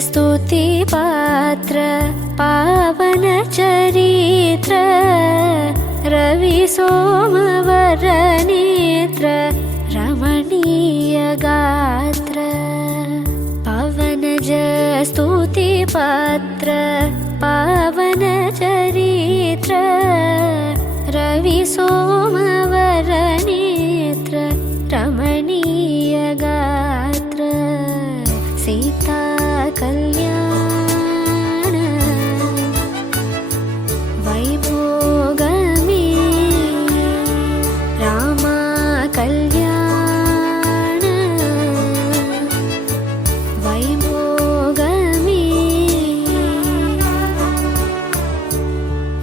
स्तुति पात्र पावन चरित्र रवि सोमवर नेत्र रमणीय गात्र पवन स्तुति पात्र पावन चरित्र रवि सोमवर नेत्र रमणीय गात्र सीता कल्याण वैभोगमे राम कल्याण वैभोगमे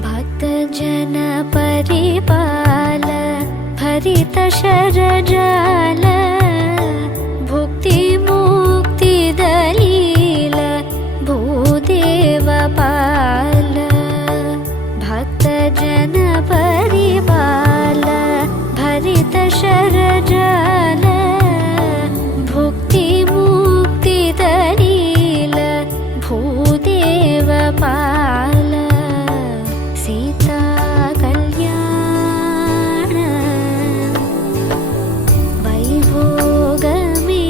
भक्तजन परिपाल भरित शरजाल भुक्ति दलील भूदेव पाल भक्तजन परिपाल भरित शरजाल भुक्ति मुक्ति दलील भूदेव पाल सीता कल्याण वैभोगमे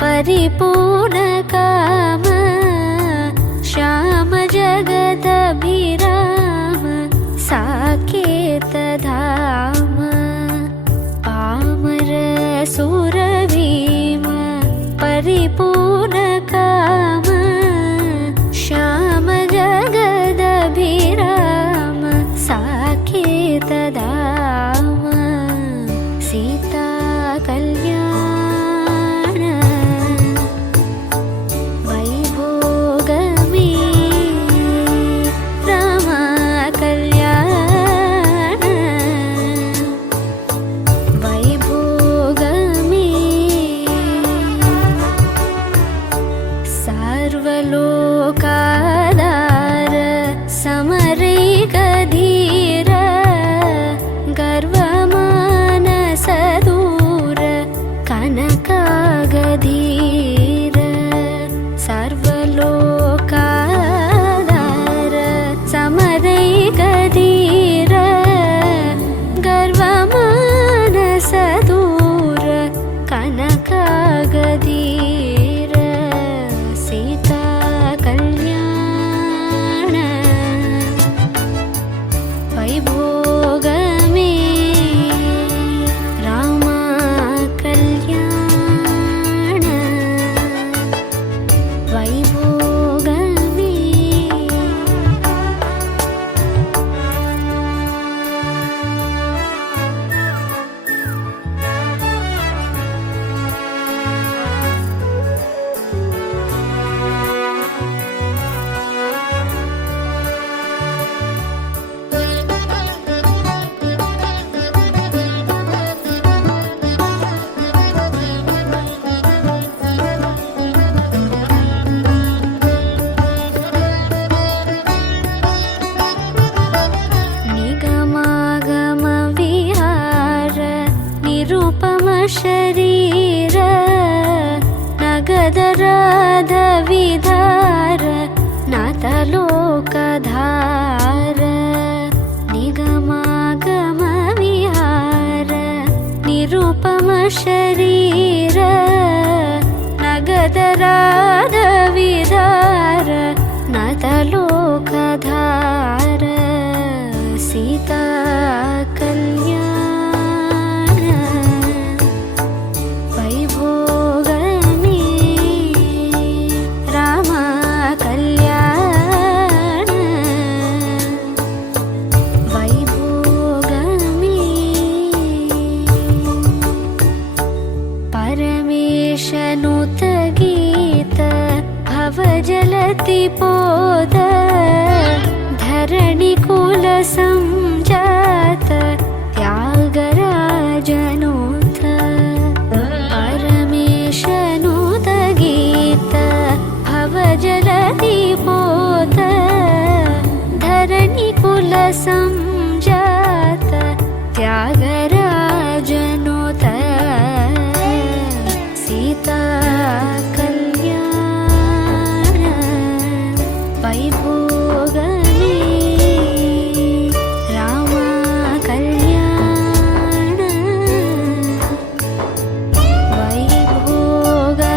परिपूर्ण काम श्याम जगदभिराम साकेत धाम पामर सुर भीम परिपूर्ण काम श्याम जगदभिराम साकेत धाम सीता कल्याण सर्वलोकाधार समरैकधीर गर्वमानस दूर कनकागधीर सर्वलोकाधार समरैकधीर गर्वमानस दूर कनकागधीर सीता कल्याण वैभोगमे राम कल्याण वैभोगमे शरीर राधविधार नाथलोकधार निगमागमविहार निरुपम शरीर नगदराधविधार नाथलोकधार सीता कल्याण वैभोगमे राम कल्याण वैभोगमे परमेशनुत गीत भवजलति पोद धरणिकुल संजात त्यागराजनुत परमेशनुत गीत भवजलति पोत धरणिकुल संजात त्यागराजनुत सीता कल्याण वैभोगमे राम कल्याण वैभोगमे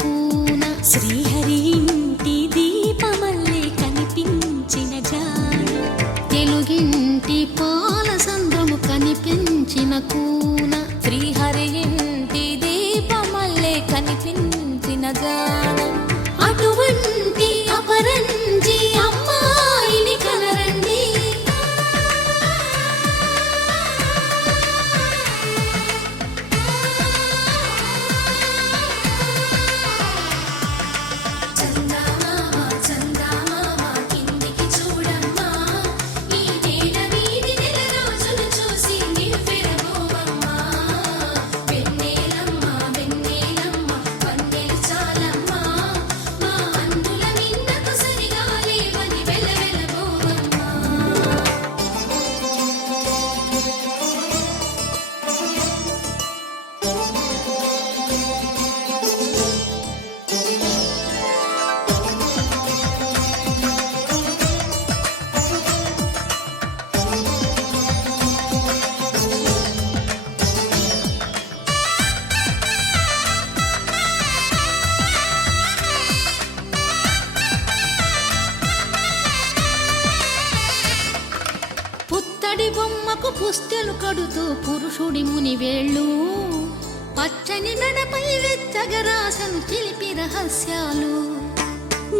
కూన శ్రీహరి ఇంటి దీపమల్లే కనిపించిన జాడ తెలుగింటి పాల సంద్రము కనిపించిన కూన శ్రీహరి ఇంటి దీపమల్లే కనిపించిన జాడ అటువంటి అపరంజి అమ్మాయిని కనరండి పుత్తడి బొమ్మకు పుస్తెలు కడుతూ పురుషుడి ముని వేళ్ళు పచ్చని మెడపై వెచ్చగరాసను చిలిపి రహస్యాలు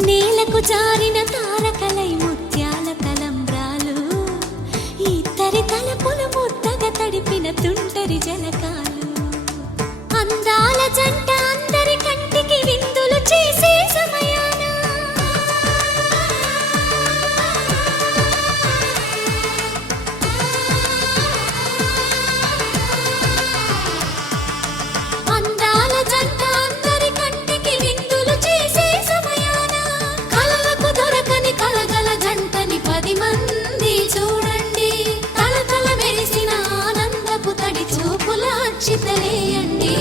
నేలకు జారిన తారకలై ముత్యాల తలంబ్రాలు ఇద్దరి తలపులు ముద్దగా తడిపిన తుంటరి జలకాలు అందాల జంట అందరి కంటికి విందులు చేసే సమయాన అందాల జంట అందరి కంటికి విందులు చేసే సమయాన కలలకు దొరకని కలగల జంటని 10 మంది చూడండి తలతల మెరిసిన ఆనందపు తడి చూపుల అచ్చితలేయండి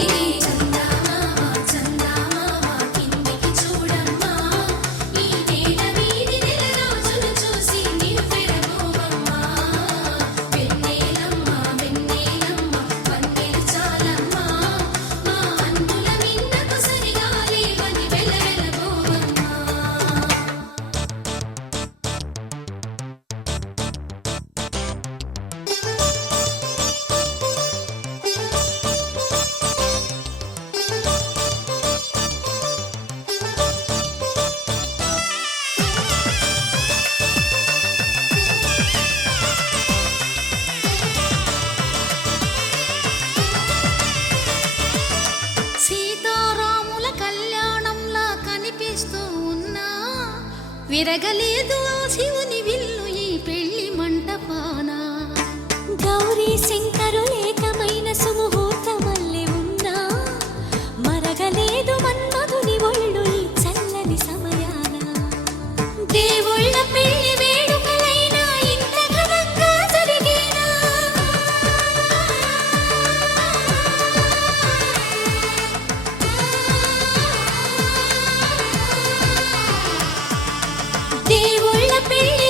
సీతారాముల కళ్యాణంలా కనిపిస్తూ ఉన్నా విరగలేదు ఆ శివుని విల్లు ఈ పెళ్లి మంటపాన గౌరీ శంకరులేకమైన సుముహూర్తమల్లె ఉన్నా మరగలేదు మన్మధుని ఒళ్ళు ఈ చల్లని సమయాన దేవుళ్ళ పెళ్లి వేడుకలైనా ఇంత ఘనంగా జరిగేనా దేవుళ్ళ పెళ్లి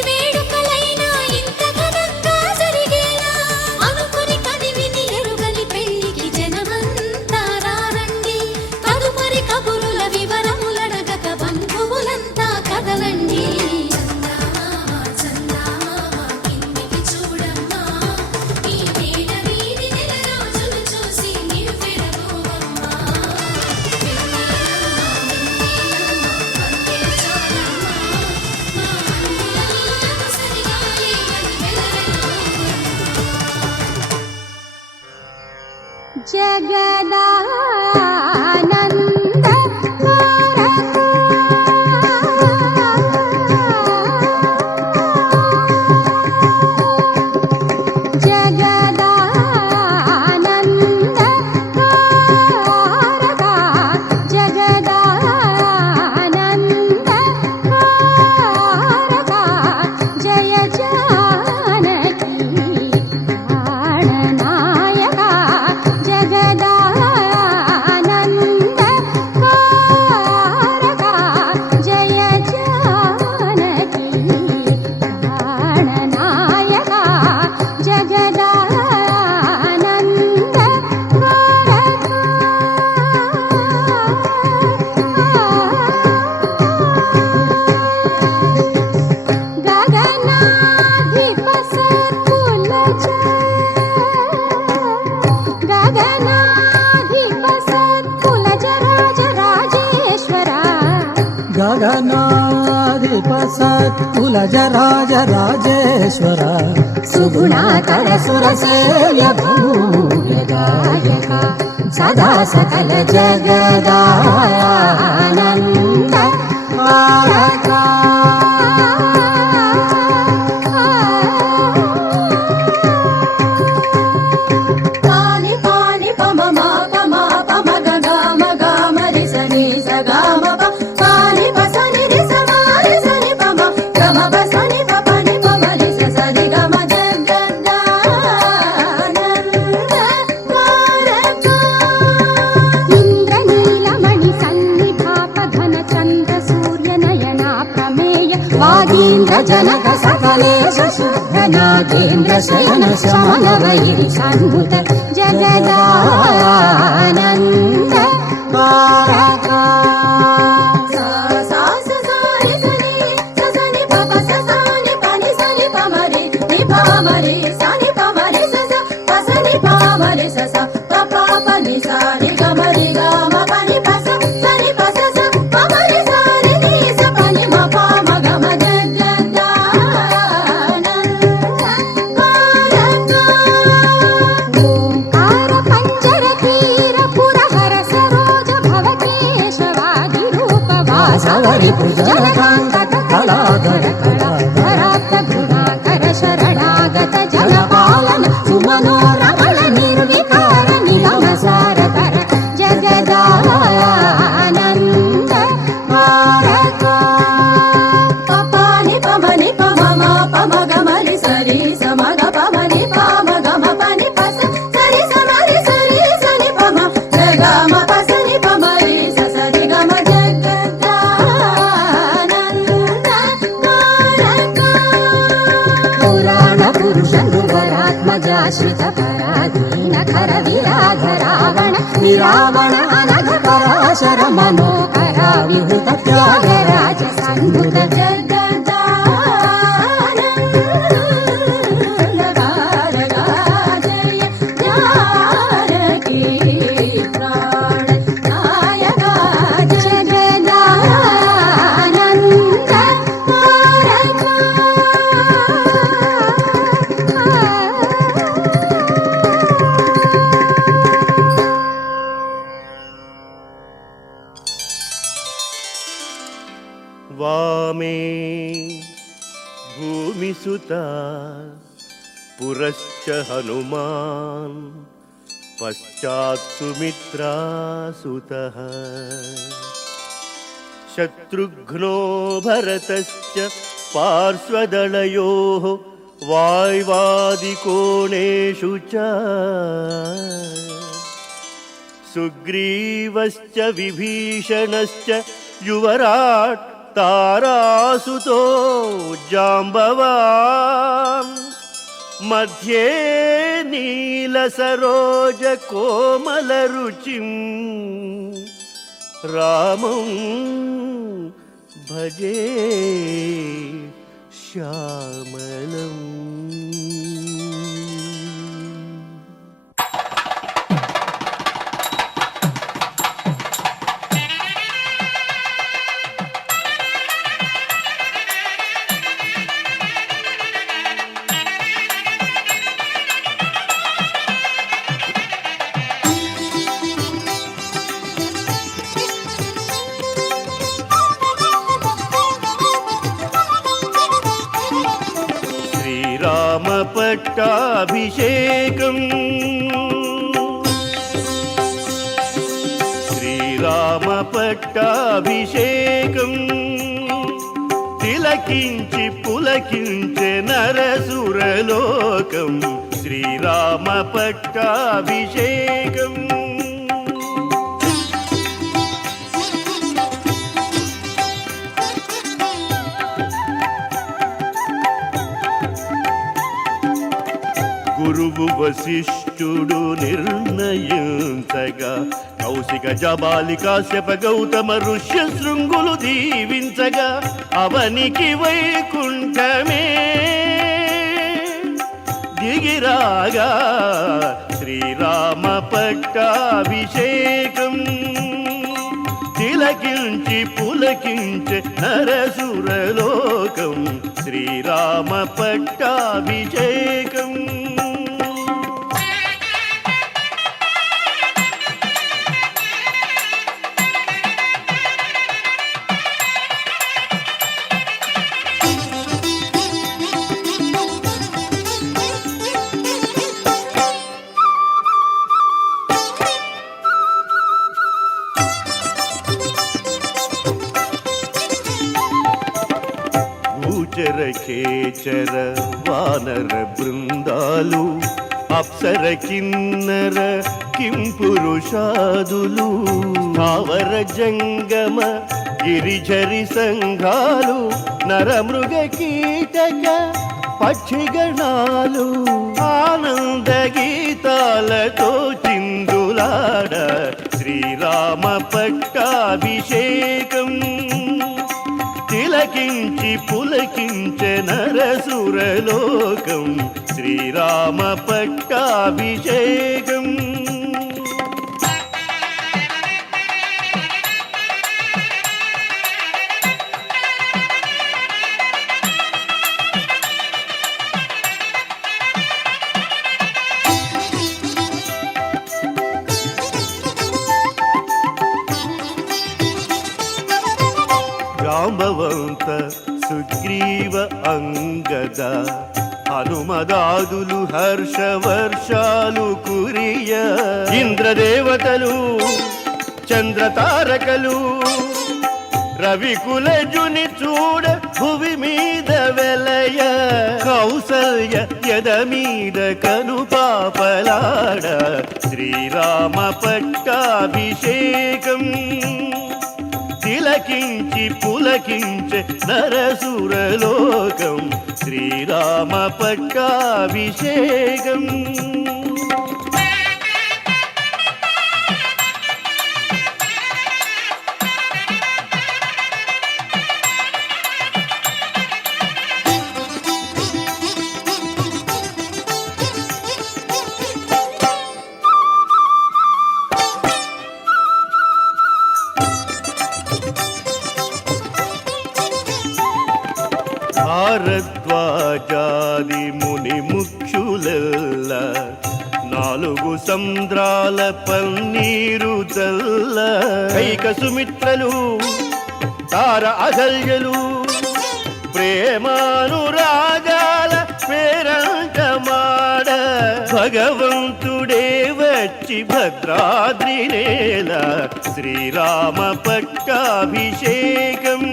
గగనాధిప సత్కులజరాజ రాజేశ్వర సుగుణాకర సురసేవ్య భూయగాయక సదా సకల జగదానంద जनक सकलेश शुद्ध नागेन्द्र शयन शानवैरि सन्मुत जगदानन्द कारका जलकांगत कलाधर कलाधराप्त गुणाकर शरणागत जलपालन सुमनोरमण निर्विकार निगम सारकर जगदानंद कारका पपानि पमनि पमम पमगमरि सरि समग पमनि पमगम पनि पस सरि समरि सरि सनि पम गम पसनि पमरि ससरि गम श्रित पराधीन कर विराग रावण विरावण अनघ पराशर मनोहरा विहुत त्यागराज सन्मुत वामे भूमिसुता पुरश्च हनुमान् पश्चात् सुमित्रासुतः शत्रुघ्नो भरतश्च पार्श्वदलयोः वाय्वादिकोणेषु च सुग्रीवश्च विभीषणश्च युवराट् तारासुतो जाम्बवान् मध्ये नीलसरोजकोमलरुचिं रामं भजे श्यामलम्। पट्टाभिषेकम् श्रीराम पट्टाभिषेकम् तिलकिंचि पुलकिंचे नरसुरलोकम् श्रीराम पट्टाभिषेकम् గురువు వశిష్ఠుడు నిర్ణయించగా కౌశిక జబాలి కాశ్యప గౌతమ ఋష్య శృంగులు దీవించగా అవనికి వైకుంఠమే దిగిరాగా శ్రీరామ పట్టాభిషేకం తిల తిలకించి పులకించే నరసురలోకం శ్రీరామ పట్టాభిషేకం. భూచర ఖేచర వానర బృందాలు అప్సర కిన్నర కింపురుషాదులు స్థావర జంగమ గిరిజరి సంఘాలు నరమృగ కీటక పక్షిగణాలు ఆనంద గీతాలతో చిందులాడ శ్రీరామ పట్టాభిషేకం. తిలకించి పులకించే నరసురలోకం శ్రీరామ పట్టాభిషేకం. జాంబవంత సుగ్రీవ అంగద హనుమదాదులు హర్షవర్షాలు కురియ ఇంద్రదేవతలు చంద్రతారకలు రవికులజుని చూడ భువి మీద వెలయ కౌసల్య యద మీద కను పాపలాడ శ్రీరామ పట్టాభిషేకం. తిలకించి పులకించే నరసురలోకం శ్రీరామ పట్టాభిషేకం. భారద్వాజాది ముని ముఖ్యులెల్ల నాలుగు సంద్రాల పన్నీరు చల్ల కైక సుమిత్రలు తార అహల్యలు ప్రేమానురాగాల పేరంటమాడ భగవంతుడే వచ్చి భద్రాద్రి నేల శ్రీరామ పట్టాభిషేకం.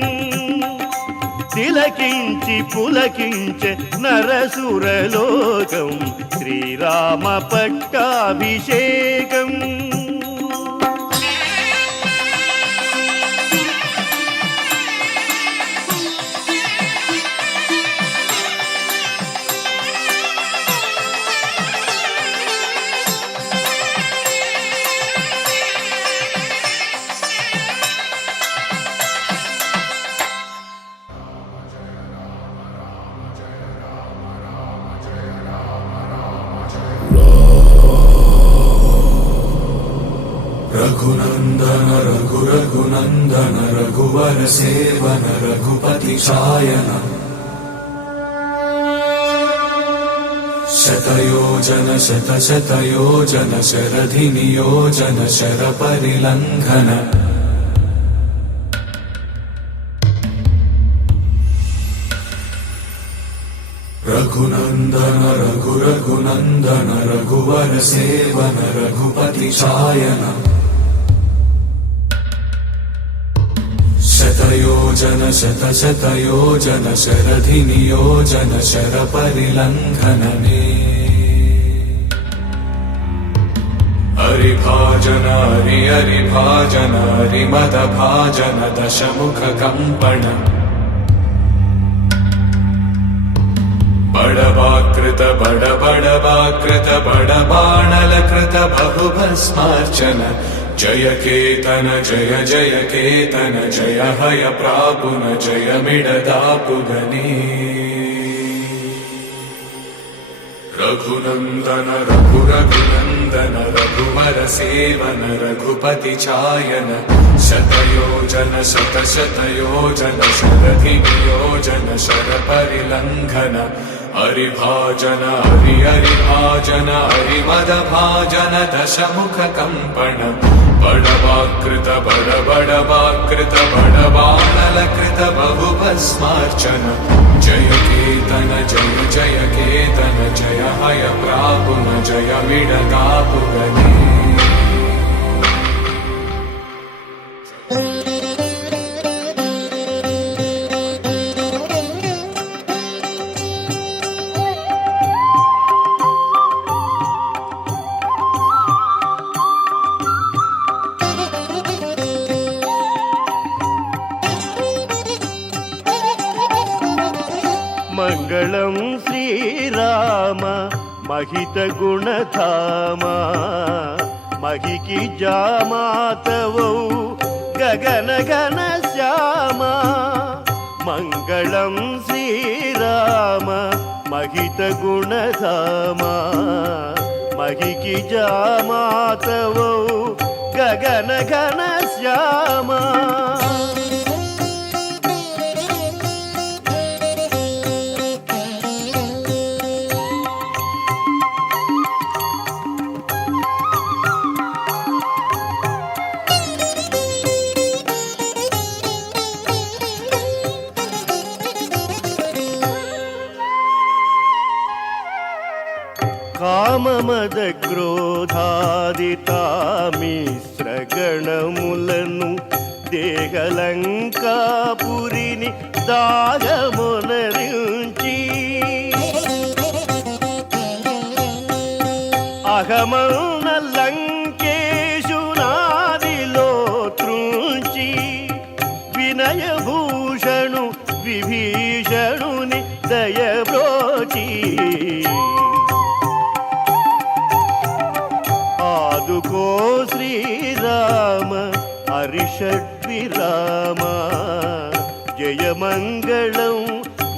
తిలకించి పులకించే నరసురలోకం శ్రీరామ పట్టాభిషేకం. रघुनन्दन रघुरघुनन्दन रघुवर सेवन रघुपति चायन शतयोजन शतशतयोजन शरधि नियोजन शर परिलङ्घन रघुनन्दन रघुरघुनन्दन रघुवर सेवन रघुपति चायन शतयोजन शतशतयोजन शरधि नियोजन शर परिलङ्घनने हरिभाजन हरिभाजन हरिमदभाजन दशमुख कम्पण बड़वाकृत बड़वाकृत बड़बाणलकृत बहुभस्मार्चन जय केतन जय जय केतन जय हय प्रापुन जय मिडदापुगने रघुनन्दन रघुरघुनन्दन रघुवर सेवन रघुपति चायन शतयोजन शतशतयोजन शरधियोजन शरपरिलङ्घन हरिभाजन हरिभाजन हरिमदभाजन दशमुखकम्पण बडवाकृत बडबडवाकृत बडबाणलकृत बहुभस्मार्चन जय केतन जय जय केतन जय हय प्रापुन जय मिडतापुगने మంగళం శ్రీరామ మహిత గుణధామ మహికి జామాతవౌ గగన ఘన శ్యామ మంగళం శ్రీరామ మహిత గుణధామ మహికి జామాతవౌ గగన ఘన శ్యామ కామమద క్రోధాదితామిశ్రగణములను దేహలంకాపురిని దాగమునరించి అహమౌన లంకేశునాదిలో త్రుంచి వినయభూషణు విభీషణుని దయబ్రోచి ఆదుకో శ్రీరామ హరిషడ్విరామ జయమంగళం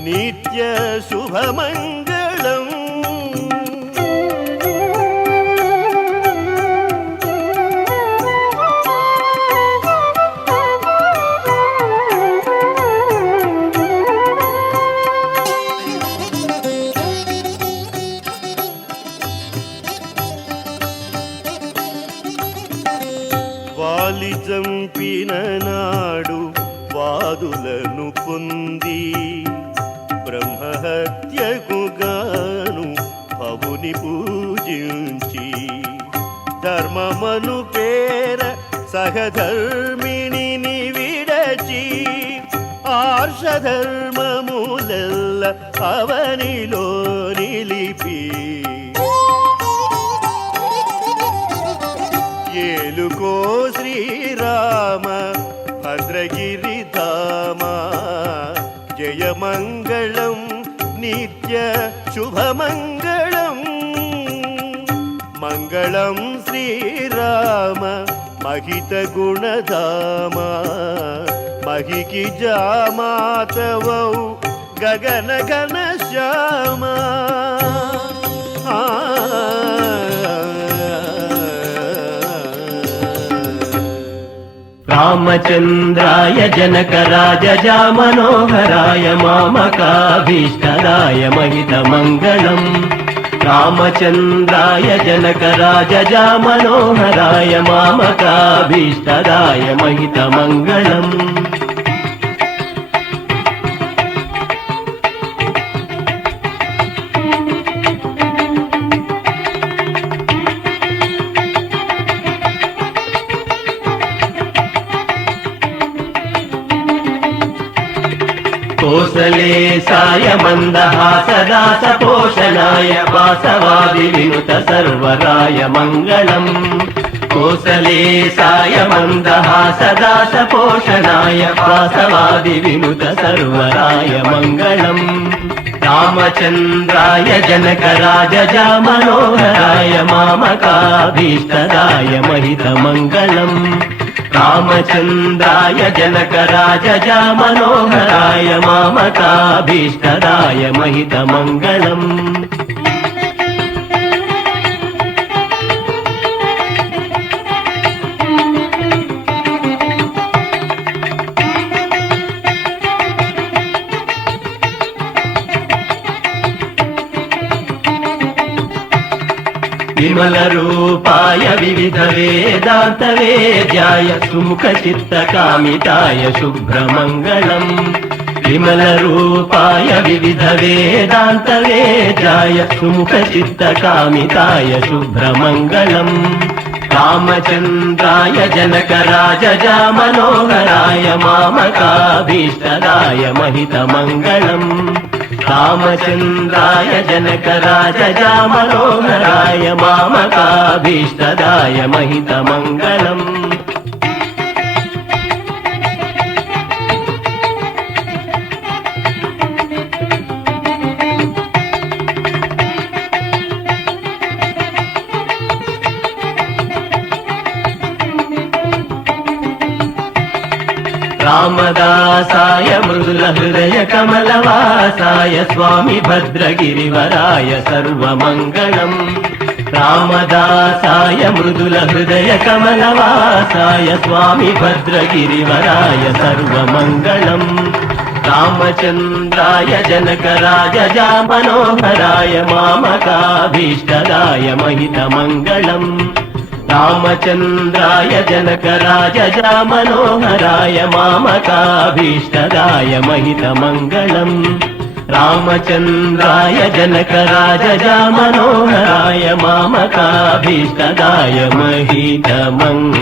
నిత్య శుభమంగళం వాలి చంపిన నాడు వాదులను పొంది బ్రహ్మహత్యకు గాను పవుని పూజించి ధర్మమను పేర సహధర్మిణిని విడచి ఆర్షధర్మములెల్ల అవనిలో నిలిపి ఏలుకో శ్రీరామ భద్రగిరిధామ జయమంగళం నిత్య శుభమంగళం మంగళం శ్రీరామ మహిత గుణధామ మహికి జామాతవౌ గగన ఘన శ్యామ రామచంద్రాయ జనకరాజజా మనోహరాయ మామకాభీష్టదాయ మహితమంగళం రామచంద్రాయ జనకరాజజా మనోహరాయ మామకాభీష్టదాయ మహితమంగళం కోసలేశాయ మందహాసదాస పోషణాయ వాసవాది వినుత సర్వరాయ మంగళం కోసలేశాయ మందహాసదాస పోషణాయ వాసవాది వినుత సర్వరాయ మంగళం రామచంద్రాయ జనకరాజజా మనోహరాయ మామకాభీష్టదాయ మహితమంగళం రామచంద్రాయ జనకరాజజా మనోహరాయ మామకాభీష్టదాయ మహితమంగళం విమల రూపాయ వివిధ వేదాంత వేద్యాయ సుముఖ చిత్త కామితాయ శుభ్రమంగళం విమల రూపాయ వివిధ వేదాంత వేద్యాయ సుముఖ చిత్త కామితాయ శుభ్రమంగళం రామచంద్రాయ జనక రాజజా మనోహరాయ మామకాభీష్టదాయ మహితమంగళం రామచంద్రాయ జనక రాజజా మనోహరాయ మామకాభీష్టదాయ మహితమంగళం రామదాసాయ మృదుల హృదయ కమలవాసాయ స్వామి భద్రగిరివరాయ సర్వమంగళం రామదాసాయ మృదుల హృదయ కమలవాసాయ స్వామి భద్రగిరివరాయ సర్వమంగళం రామచంద్రాయ జనక రాజజా మనోహరాయ మామకాభీష్టదాయ మహితమంగళం రామచంద్రాయ జనక రాజజా మనోహరాయ మామకాభీష్టదాయ మహితమంగళం రామచంద్రాయ జనక రాజజా మనోహరాయ మామకాభీష్టదాయ మహితమంగళం